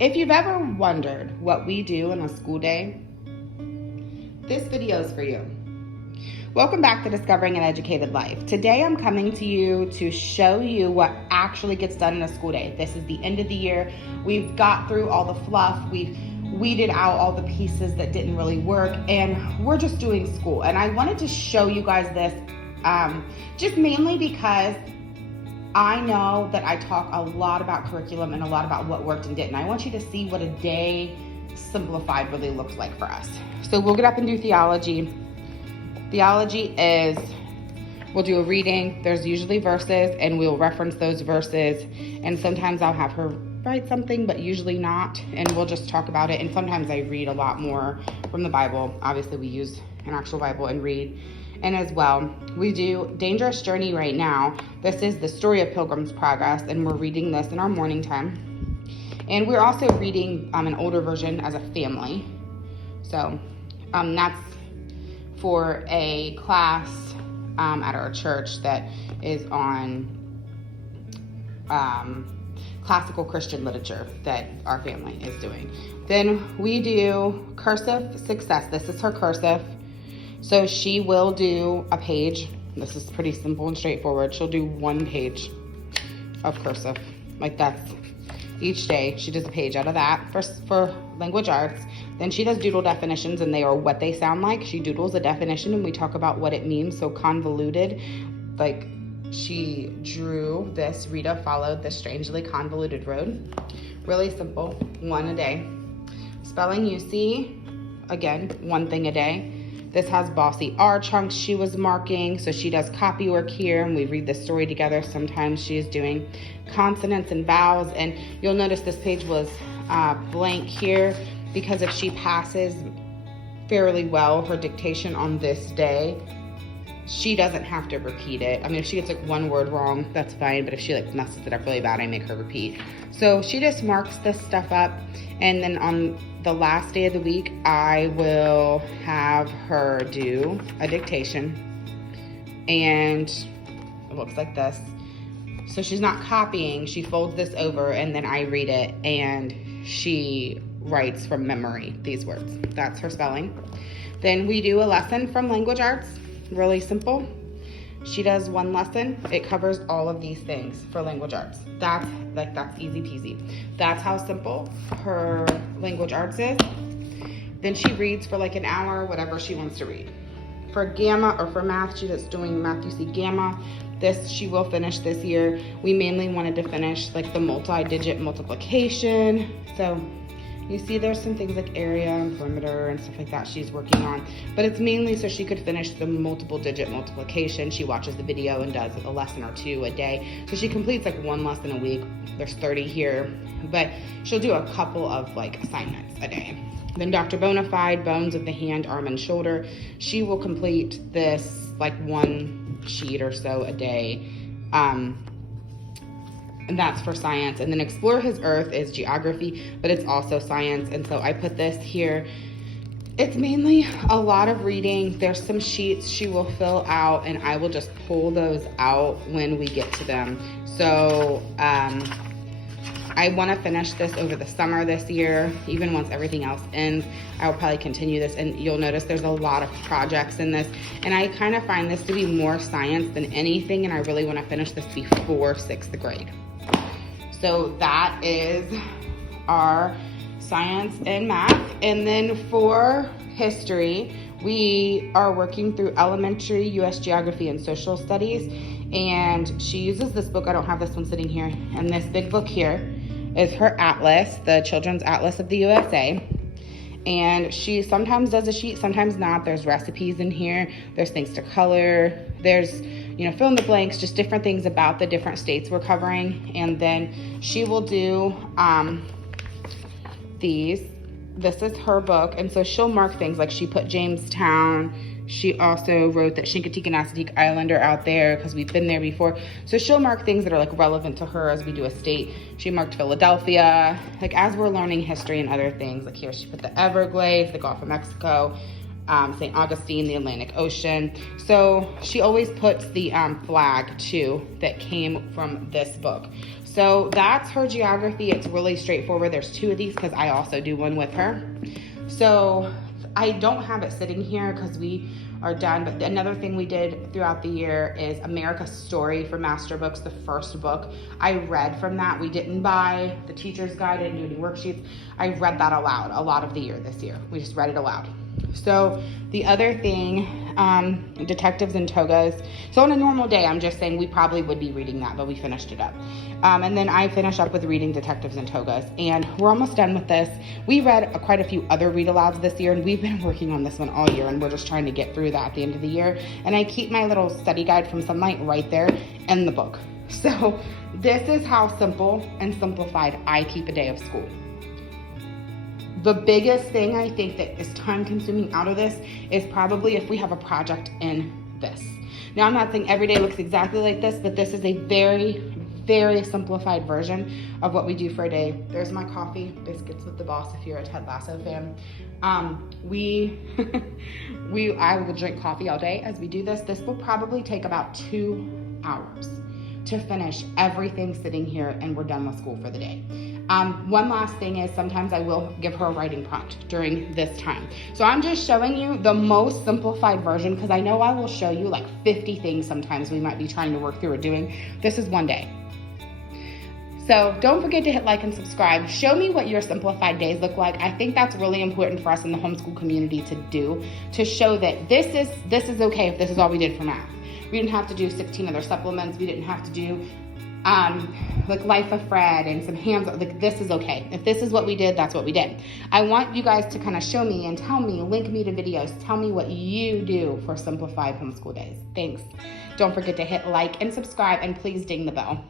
If you've ever wondered what we do in a school day, this video is for you. Welcome back to Discovering an Educated Life. Today I'm coming to you to show you what actually gets done in a school day. This is the end of the year. We've got through all the fluff. We've weeded out all the pieces that didn't really work, and we're just doing school. And I wanted to show you guys this just mainly because I know that I talk a lot about curriculum and a lot about what worked and didn't. I want you to see what a day simplified really looks like for us. So we'll get up and do theology. Theology is, we'll do a reading. There's usually verses, and we'll reference those verses. And sometimes I'll have her write something, but usually not. And we'll just talk about it. And sometimes I read a lot more from the Bible. Obviously, we use an actual Bible and read. And as well, we do Dangerous Journey right now. This is the story of Pilgrim's Progress, and we're reading this in our morning time. And we're also reading an older version as a family. So that's for a class at our church that is on classical Christian literature that our family is doing. Then we do Cursive Success. This is her cursive. So she will do a page. This is pretty simple and straightforward. She'll do one page of cursive. Like that's each day. She does a page out of that for language arts. Then she does doodle definitions, and they are what they sound like. She doodles a definition and we talk about what it means. So convoluted, like she drew this, Rita followed this strangely convoluted road. Really simple, one a day. Spelling UC, again, one thing a day. This has bossy R chunks she was marking, so she does copy work here, and we read the story together. Sometimes she is doing consonants and vowels, and you'll notice this page was blank here because if she passes fairly well her dictation on this day, she doesn't have to repeat it. I mean, if she gets like one word wrong, that's fine, but if she like messes it up really bad, I make her repeat. So she just marks this stuff up, and then on the last day of the week, I will have her do a dictation, and it looks like this. So she's not copying, she folds this over, and then I read it, and she writes from memory these words. That's her spelling. Then we do a lesson from language arts, really simple. She does one lesson. It covers all of these things for language arts. That's easy peasy. That's how simple her language arts is. Then she reads for like an hour, whatever she wants to read. For gamma or for math, she's doing math UC gamma. This she will finish this year. We mainly wanted to finish like the multi-digit multiplication. So you see there's some things like area and perimeter and stuff like that she's working on, but it's mainly so she could finish the multiple digit multiplication. She watches the video and does a lesson or two a day. So she completes like one lesson a week. There's 30 here, but she'll do a couple of like assignments a day. Then Dr. Bonafide, bones of the hand, arm, and shoulder. She will complete this like one sheet or so a day. And that's for science. And then Explore His Earth is geography, but it's also science. And so I put this here. It's mainly a lot of reading. There's some sheets she will fill out, and I will just pull those out when we get to them. So I want to finish this over the summer this year. Even once everything else ends, I will probably continue this. And you'll notice there's a lot of projects in this. And I kind of find this to be more science than anything, and I really want to finish this before 6th grade. So that is our science and math. And then for history, we are working through elementary U.S. geography and social studies. And she uses this book. I don't have this one sitting here. And this big book here is her atlas, the Children's Atlas of the USA. And she sometimes does a sheet, sometimes not. There's recipes in here. There's things to color. There's fill in the blanks, just different things about the different states we're covering. And then she will do these. This is her book. And so she'll mark things like she put Jamestown. She also wrote that Chincoteague and Assateague Island are out there because we've been there before. So she'll mark things that are like relevant to her as we do a state. She marked Philadelphia, like as we're learning history and other things. Like here she put the Everglades, the Gulf of Mexico, St. Augustine, the Atlantic Ocean. So she always puts the flag too that came from this book. So that's her geography. It's really straightforward. There's 2 of these because I also do one with her. So I don't have it sitting here because we are done. But another thing we did throughout the year is America's Story for Master Books, the first book. I read from that. We didn't buy the teacher's guide, didn't do any worksheets. I read that aloud a lot of the year this year. We just read it aloud. So the other thing, Detectives in Togas. So on a normal day, I'm just saying we probably would be reading that, but we finished it up. And then I finished up with reading Detectives in Togas, and we're almost done with this. We read quite a few other read-alouds this year, and we've been working on this one all year, and we're just trying to get through that at the end of the year. And I keep my little study guide from Sunlight right there in the book. So this is how simple and simplified I keep a day of school. The biggest thing I think that is time consuming out of this is probably if we have a project in this. Now, I'm not saying every day looks exactly like this, but this is a very, very simplified version of what we do for a day. There's my coffee, biscuits with the boss if you're a Ted Lasso fan. I will drink coffee all day as we do this. This will probably take about 2 hours to finish everything sitting here, and we're done with school for the day. One last thing is sometimes I will give her a writing prompt during this time. So I'm just showing you the most simplified version because I know I will show you like 50 things sometimes we might be trying to work through or doing. This is one day. So don't forget to hit like and subscribe. Show me what your simplified days look like. I think that's really important for us in the homeschool community to do, to show that this is okay if this is all we did for math. We didn't have to do 16 other supplements. We didn't have to do like Life of Fred and some hands, like this is okay. If this is what we did, that's what we did. I want you guys to kind of show me and tell me, link me to videos, tell me what you do for simplified homeschool days. Thanks. Don't forget to hit like and subscribe, and please ding the bell.